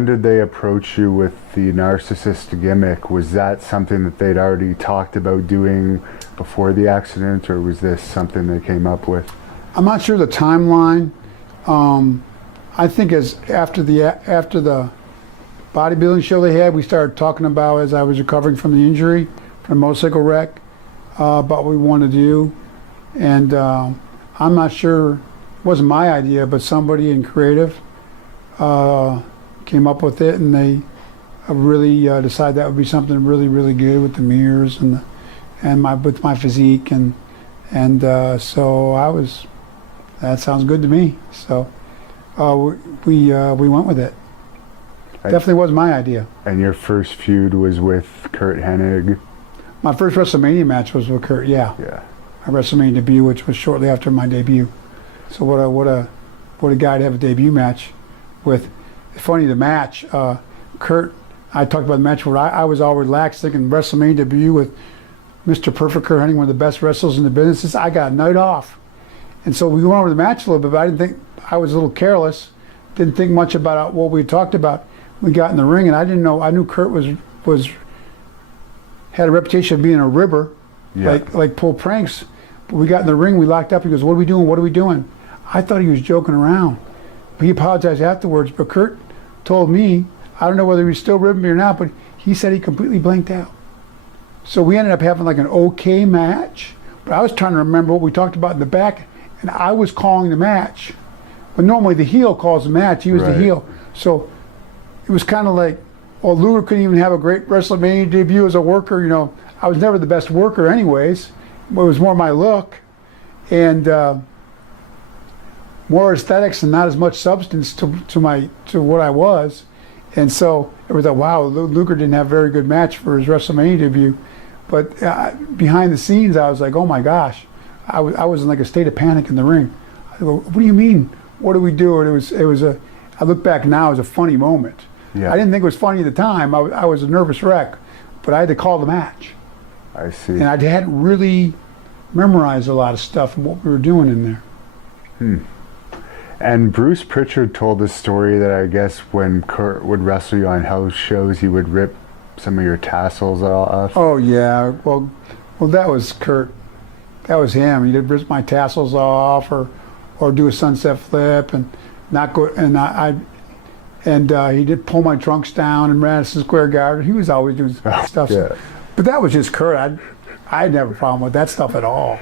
when did they approach you with the Narcissist gimmick? Was that something that they'd already talked about doing before the accident, or was this something they came up with? I'm not sure the timeline. I think after the bodybuilding show they had, we started talking about, as I was recovering from the injury, from a motorcycle wreck, about what we wanted to do. And I'm not sure, it wasn't my idea, but somebody in creative came up with it, and they really decided that would be something really, really good with the mirrors and with my physique, and so I was, that sounds good to me. So we went with it. Definitely was my idea. And your first feud was with Curt Hennig? My first WrestleMania match was with Curt, yeah. My WrestleMania debut, which was shortly after my debut. So what a guy to have a debut match with. It's funny, the match, Curt, I talked about the match where I was all relaxed thinking WrestleMania debut with Mr. Perfect Curt Hennig, one of the best wrestlers in the business. I got a night off. And so we went over the match a little bit, but I didn't think, I was a little careless, didn't think much about what we talked about. We got in the ring, and I didn't know, I knew Curt had a reputation of being a ribber, like pull pranks. But we got in the ring, we locked up, he goes, "What are we doing, what are we doing?" I thought he was joking around. But he apologized afterwards, but Curt told me, I don't know whether he was still ribbing me or not, but he said he completely blanked out. So we ended up having like an okay match, but I was trying to remember what we talked about in the back, and I was calling the match. But normally the heel calls the match, he was the heel. So it was kind of like, well, Luger couldn't even have a great WrestleMania debut as a worker, you know. I was never the best worker anyways, but it was more my look, and more aesthetics and not as much substance to what I was. And so it was like, wow, Luger didn't have a very good match for his WrestleMania debut. But behind the scenes, I was like, oh my gosh, I was in like a state of panic in the ring. I go, what do you mean? What do we do? And it was I look back now, it was a funny moment. I didn't think it was funny at the time. I was a nervous wreck, but I had to call the match. I see. And I hadn't really memorized a lot of stuff and what we were doing in there. And Bruce Pritchard told this story that I guess when Curt would wrestle you on house shows, he would rip some of your tassels off. Oh yeah, well that was Curt. That was him. He'd rip my tassels off, or do a sunset flip, and not go. And he did pull my trunks down in Madison Square Garden. He was always doing stuff. But that was just Curt. I had never a problem with that stuff at all.